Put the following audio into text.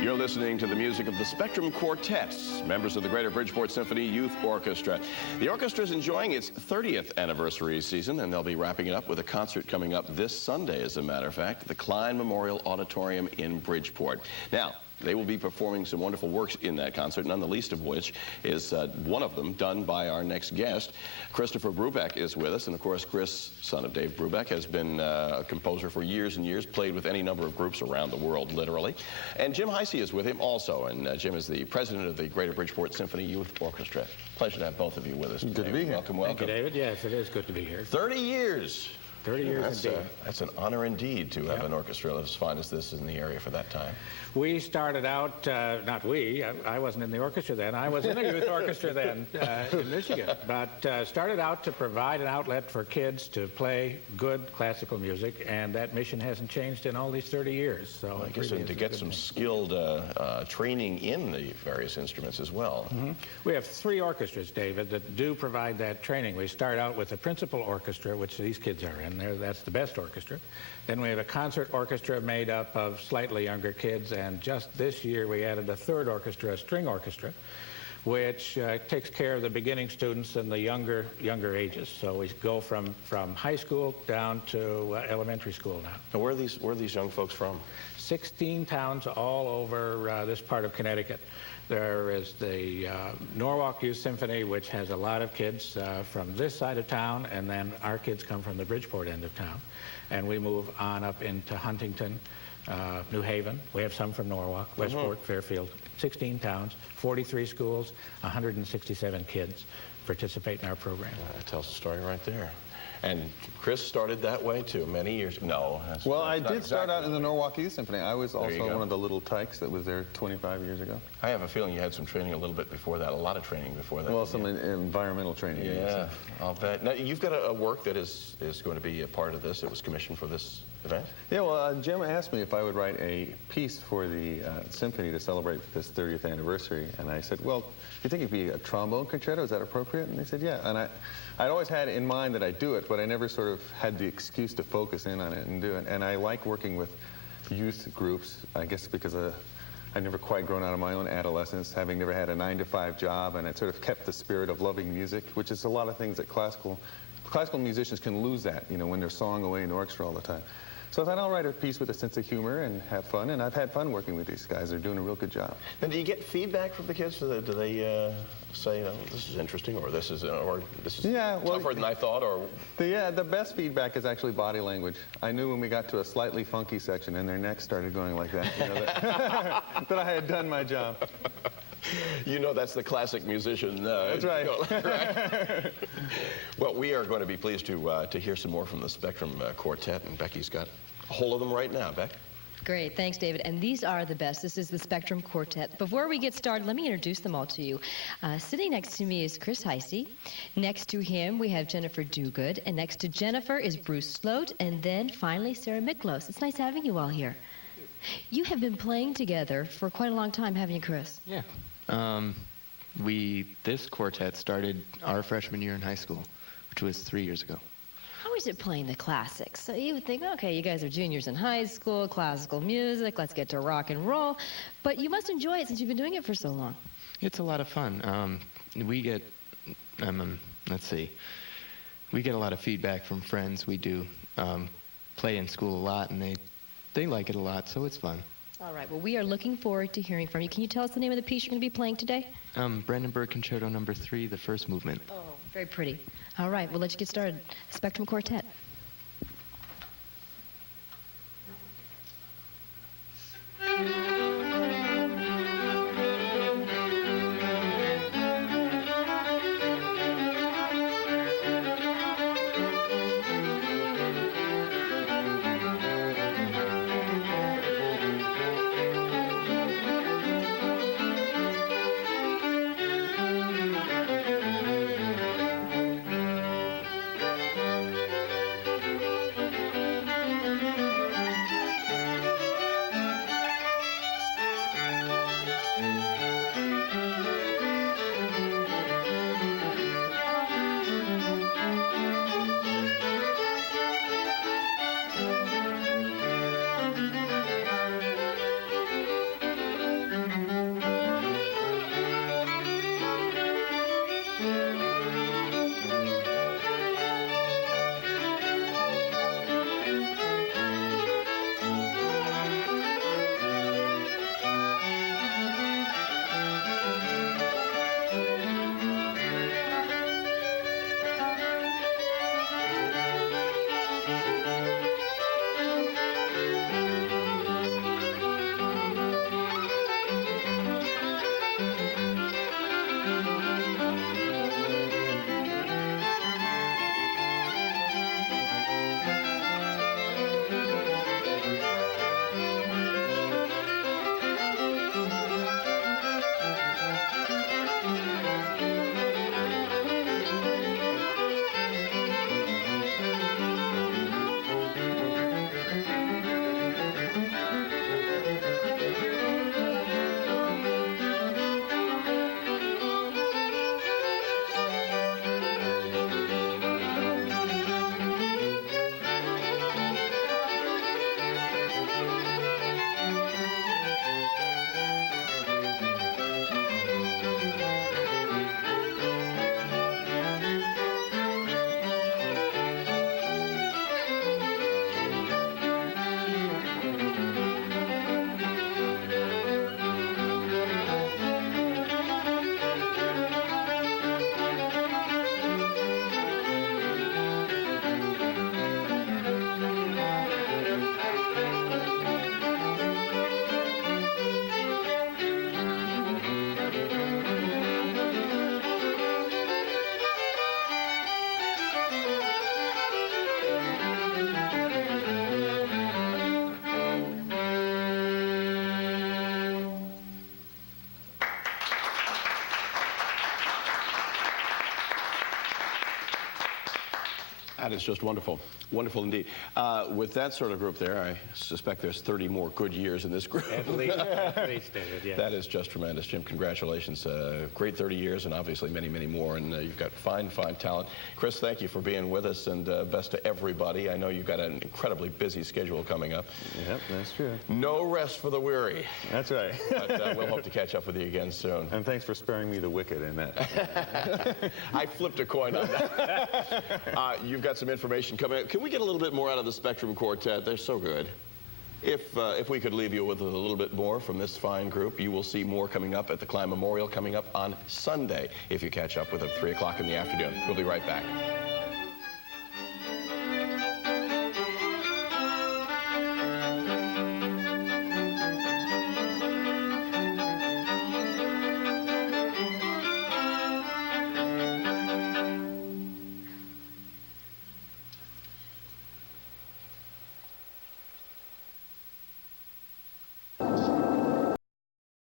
You're listening to the music of the Spectrum Quartets, members of the Greater Bridgeport Symphony Youth Orchestra. The orchestra is enjoying its 30th anniversary season, and they'll be wrapping it up with a concert coming up this Sunday, as a matter of fact, at the Klein Memorial Auditorium in Bridgeport. Now, they will be performing some wonderful works in that concert, none the least of which is one of them done by our next guest. Christopher Brubeck is with us, and of course Chris, son of Dave Brubeck, has been a composer for years and years, played with any number of groups around the world, literally. And Jim Heisey is with him also, and Jim is the president of the Greater Bridgeport Symphony Youth Orchestra. Pleasure to have both of you with us today. Good to be here. Welcome, welcome. Thank you, David. Yes, it is good to be here. 30 years. 30 years indeed. That's an honor indeed to have an orchestra as fine as this in the area for that time. We started out, not we, I wasn't in the orchestra then, I was in a youth orchestra then in Michigan, but started out to provide an outlet for kids to play good classical music, and that mission hasn't changed in all these 30 years. So well, I guess to get some skilled training in the various instruments as well. Mm-hmm. We have 3 orchestras, David, that do provide that training. We start out with the principal orchestra, which these kids are in. That's the best orchestra. Then we have a concert orchestra made up of slightly younger kids, and just this year we added a 3rd orchestra, a string orchestra, which takes care of the beginning students and the younger ages. So we go from high school down to elementary school now. And where are these young folks from? 16 towns all over this part of Connecticut. There is the Norwalk Youth Symphony, which has a lot of kids from this side of town, and then our kids come from the Bridgeport end of town. And we move on up into Huntington, New Haven. We have some from Norwalk, Westport, Fairfield. 16 towns, 43 schools, 167 kids participate in our program. Well, that tells the story right there. And Chris started that way too, many years. No. Well, I did start out in the Norwalk Youth Symphony. I was also one of the little tykes that was there 25 years ago. I have a feeling you had some training a little bit before that, a lot of training before that. Well, some environmental training. Yeah, yes. I'll bet. Now, you've got a work that is going to be a part of this. It was commissioned for this event? Yeah, well, Jim asked me if I would write a piece for the symphony to celebrate this 30th anniversary. And I said, well, you think it'd be a trombone concerto? Is that appropriate? And they said, yeah. And I'd always had in mind that I'd do it, but I never sort of had the excuse to focus in on it and do it. And I like working with youth groups, I guess because I'd never quite grown out of my own adolescence, having never had a 9-to-5 job, and it sort of kept the spirit of loving music, which is a lot of things that classical musicians can lose that, you know, when they're sawing away in the orchestra all the time. So I thought I'll write a piece with a sense of humor and have fun, and I've had fun working with these guys. They're doing a real good job. And do you get feedback from the kids? Do they say, oh, this is interesting, or this is tougher than I thought, or? The best feedback is actually body language. I knew when we got to a slightly funky section and their necks started going like that, you know, that I had done my job. You know, that's the classic musician. That's right. Right. Well, we are going to be pleased to hear some more from the Spectrum Quartet, and Becky's got a whole of them right now. Beck? Great, thanks, David. And these are the best. This is the Spectrum Quartet. Before we get started, let me introduce them all to you. Sitting next to me is Chris Heisey. Next to him, we have Jennifer Duguid. And next to Jennifer is Bruce Sloat. And then, finally, Sarah Miklos. It's nice having you all here. You have been playing together for quite a long time, haven't you, Chris? Yeah. This quartet started our freshman year in high school, which was 3 years ago. How is it playing the classics? So you would think, okay, you guys are juniors in high school, classical music, let's get to rock and roll. But you must enjoy it since you've been doing it for so long. It's a lot of fun. We get, we get a lot of feedback from friends. We do play in school a lot, and they like it a lot, so it's fun. All right, well, we are looking forward to hearing from you. Can you tell us the name of the piece you're going to be playing today? Brandenburg Concerto No. 3, the first movement. Oh, very pretty. All right, well, let's get started. Spectrum Quartet. That is just wonderful. Wonderful indeed. With that sort of group there, I suspect there's 30 more good years in this group. At least, David, yes. That is just tremendous. Jim, congratulations. Great 30 years and obviously many, many more. And you've got fine, fine talent. Chris, thank you for being with us, and best to everybody. I know you've got an incredibly busy schedule coming up. Yep, that's true. No rest for the weary. That's right. But we'll hope to catch up with you again soon. And thanks for sparing me the wicked in that. I flipped a coin on that. You've got some information coming up. Can we get a little bit more out of the Spectrum Quartet? They're so good. If we could leave you with a little bit more from this fine group, you will see more coming up at the Klein Memorial coming up on Sunday if you catch up with them 3 o'clock in the afternoon. We'll be right back.